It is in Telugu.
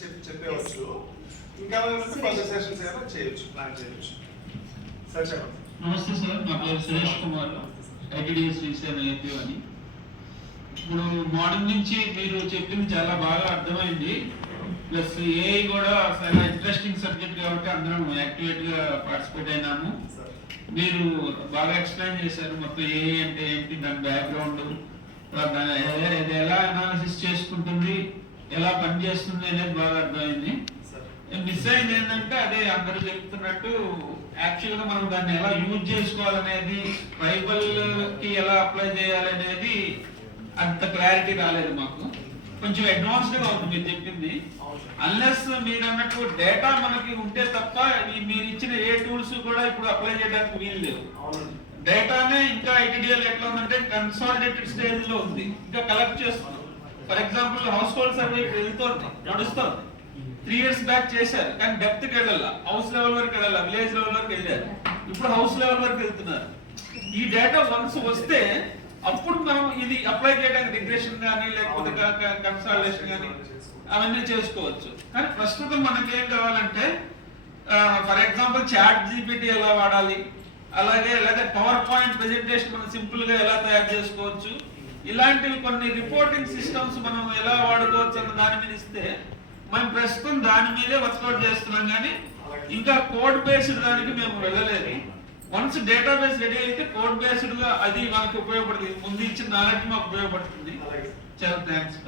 చెప్పవచ్చు. ఇంకా ఫర్దర్ సెషన్స్ ఏమైనా చేయొచ్చు, ప్లాన్ చేయొచ్చు. సరే నమస్తే సార్, నా పేరు సురేష్ కుమార్, ఐటీడీఎస్ శ్రీశైలం ఏపీ అని. ఇప్పుడు మార్నింగ్ నుంచి మీరు చెప్పింది చాలా బాగా అర్థమైంది. ప్లస్ ఏఐ కూడా చాలా ఇంట్రెస్టింగ్ సబ్జెక్ట్ కాబట్టి అందరం యాక్టివేట్ గా పార్టిసిపేట్ అయినాము. మీరు బాగా ఎక్స్ప్లెయిన్ చేశారు మొత్తం ఏఐ అంటే ఏంటి, దాని బ్యాక్గ్రౌండ్, ఇది ఎలా అనాలిసిస్ చేసుకుంటుంది, ఎలా పనిచేస్తుంది అనేది బాగా అర్థమైంది. మిస్ అయింది ఏంటంటే అదే అందరూ చెప్తున్నట్టు యాక్చువల్ గా మనం దాన్ని ఎలా యూజ్ చేసుకోవాలనేది, ట్రైబల్ కి ఎలా అప్లై చేయాలనేది అంత క్లారిటీ రాలేదు మాకు. కొంచెం అడ్వాన్స్డ్ గా ఉంది మీరు చెప్పింది. అన్లెస్ మీరు అన్నట్టు డేటా మనకి ఉంటే తప్ప మీరు ఇచ్చిన ఏ టూల్స్ కూడా ఇప్పుడు అప్లై చేయడానికి వీలు లేవు. డేటానే ఇంకా ఐటీడీఎల్ ఎట్లా ఉందంటే కన్సాలిడేటెడ్ స్టేజ్ లో ఉంది, ఇంకా కలెక్ట్ చేస్తున్నాం. For example house hold survey వెళ్తోంది, నడుస్తుంది. 3 years బ్యాక్ చేశారు, కానీ డెప్త్ కి వెళ్ళాల, హౌస్ లెవెల్ వరకు వెళ్ళాల, విలేజ్ లెవెల్ వరకు వెళ్ళారు. ఇప్పుడు హౌస్ లెవెల్ వరకు వెళ్తున్నారు. ఈ డేటా వన్స్ వస్తే అప్పుడు మనం ఇది అప్లై చేయడానికి రిగ్రెషన్ కానీ లేకపోతే కన్సాలిడేషన్ కానీ అవన్నీ చేసుకోవచ్చు. కానీ ప్రస్తుతం మనకేం కావాలంటే ఫర్ ఎగ్జాంపుల్ చాట్ జీపీటీ ఎలా వాడాలి, అలాగే లేదా పవర్ పాయింట్ ప్రెజెంటేషన్ మనం సింపుల్ గా ఎలా తయారు చేసుకోవచ్చు, ఇలాంటివి కొన్ని రిపోర్టింగ్ సిస్టమ్స్ మనం ఎలా వాడుకోవచ్చు అన్న దాని మీద ఇస్తే మనం ప్రస్తుతం దాని మీదే వర్కౌట్ చేస్తున్నాం. కానీ ఇంకా కోడ్ బేస్డ్ దానికి మేము వెళ్ళలేదు. వన్స్ డేటాబేస్ రెడీ అయితే కోడ్ బేస్డ్ గా అది మనకు ఉపయోగపడుతుంది. ముందు ఇచ్చిన నాలెడ్జ్ మాకు ఉపయోగపడుతుంది. చాలా థ్యాంక్స్.